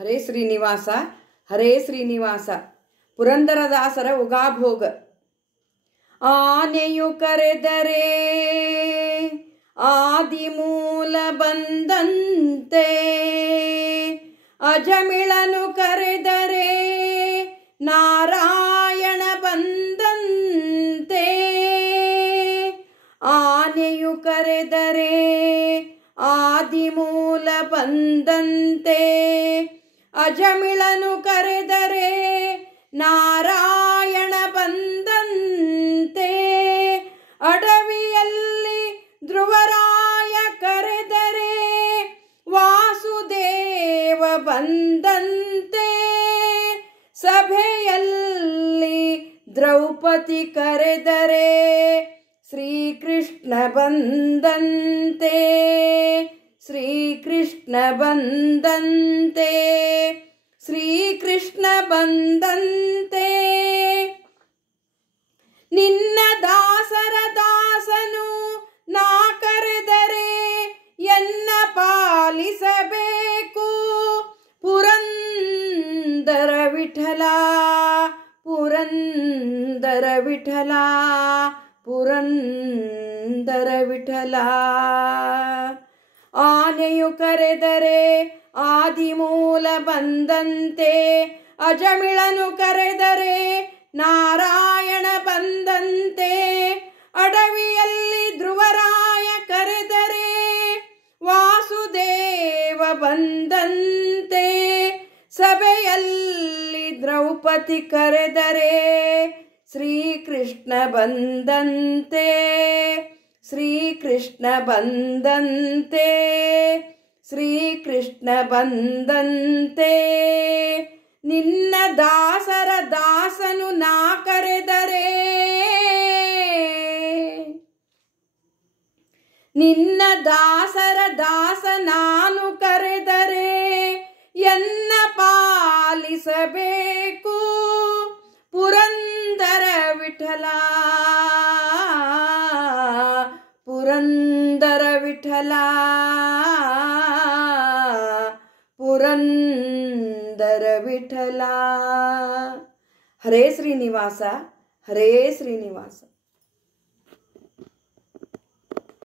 ಹರೇ ಶ್ರೀನಿವಾಸ ಹರೇ ಶ್ರೀನಿವಾಸ. ಪುರಂದರದಾಸರ ಉಗಾಭೋಗ. ಆನೆಯು ಕರೆದರೆ ಆದಿಮೂಲ ಬಂದಂತೆ, ಅಜಮಿಳನು ಕರೆದರೆ ನಾರಾಯಣ ಬಂದಂತೆ. ಆನೆಯು ಕರೆದರೆ ಆದಿಮೂಲ ಬಂದಂತೆ, ಅಜಮಿಳನು ಕರೆದರೆ ನಾರಾಯಣ ಬಂದಂತೆ. ಅಡವಿಯಲ್ಲಿ ಧ್ರುವರಾಯ ಕರೆದರೆ ವಾಸುದೇವ ಬಂದಂತೆ. ಸಭೆಯಲ್ಲಿ ದ್ರೌಪದಿ ಕರೆದರೆ ಶ್ರೀಕೃಷ್ಣ ಬಂದಂತೆ. ಶ್ರೀಕೃಷ್ಣ ಬಂದಂತೆ. ಶ್ರೀಕೃಷ್ಣ ಬಂದಂತೆ. ನಿನ್ನ ದಾಸರ ದಾಸನು ನಾ ಕರೆದರೆ ಎನ್ನ ಪಾಲಿಸಬೇಕು. ಪುರಂದರ ವಿಠಲ ಪುರಂದರ ವಿಠಲ ಪುರಂದರ ವಿಠಲ. ಆನೆಯು ಕರೆದರೆ ಆದಿಮೂಲ ಬಂದಂತೆ, ಅಜಮಿಳನು ಕರೆದರೆ ನಾರಾಯಣ ಬಂದಂತೆ. ಅಡವಿಯಲ್ಲಿ ಧ್ರುವರಾಯ ಕರೆದರೆ ವಾಸುದೇವ ಬಂದಂತೆ. ಸಭೆಯಲ್ಲಿ ದ್ರೌಪದಿ ಕರೆದರೆ ಶ್ರೀಕೃಷ್ಣ ಬಂದಂತೆ. ಶ್ರೀಕೃಷ್ಣ ಬಂದಂತೆ. ಶ್ರೀಕೃಷ್ಣ ಬಂದಂತೆ. ನಿನ್ನ ದಾಸರ ದಾಸನು ನಾ ಕರೆದರೆ, ನಿನ್ನ ದಾಸರ ದಾಸ ನಾನು ಕರೆದರೆ ಎನ್ನ ಪಾಲಿಸಬೇಕು. ಪುರಂದರ ವಿಠಲ ಪುರಂದರ ವಿಠಲ ಪುರಂದರ ವಿಠಲ. ಹರೇ ಶ್ರೀನಿವಾಸ ಹರೇ ಶ್ರೀನಿವಾಸ.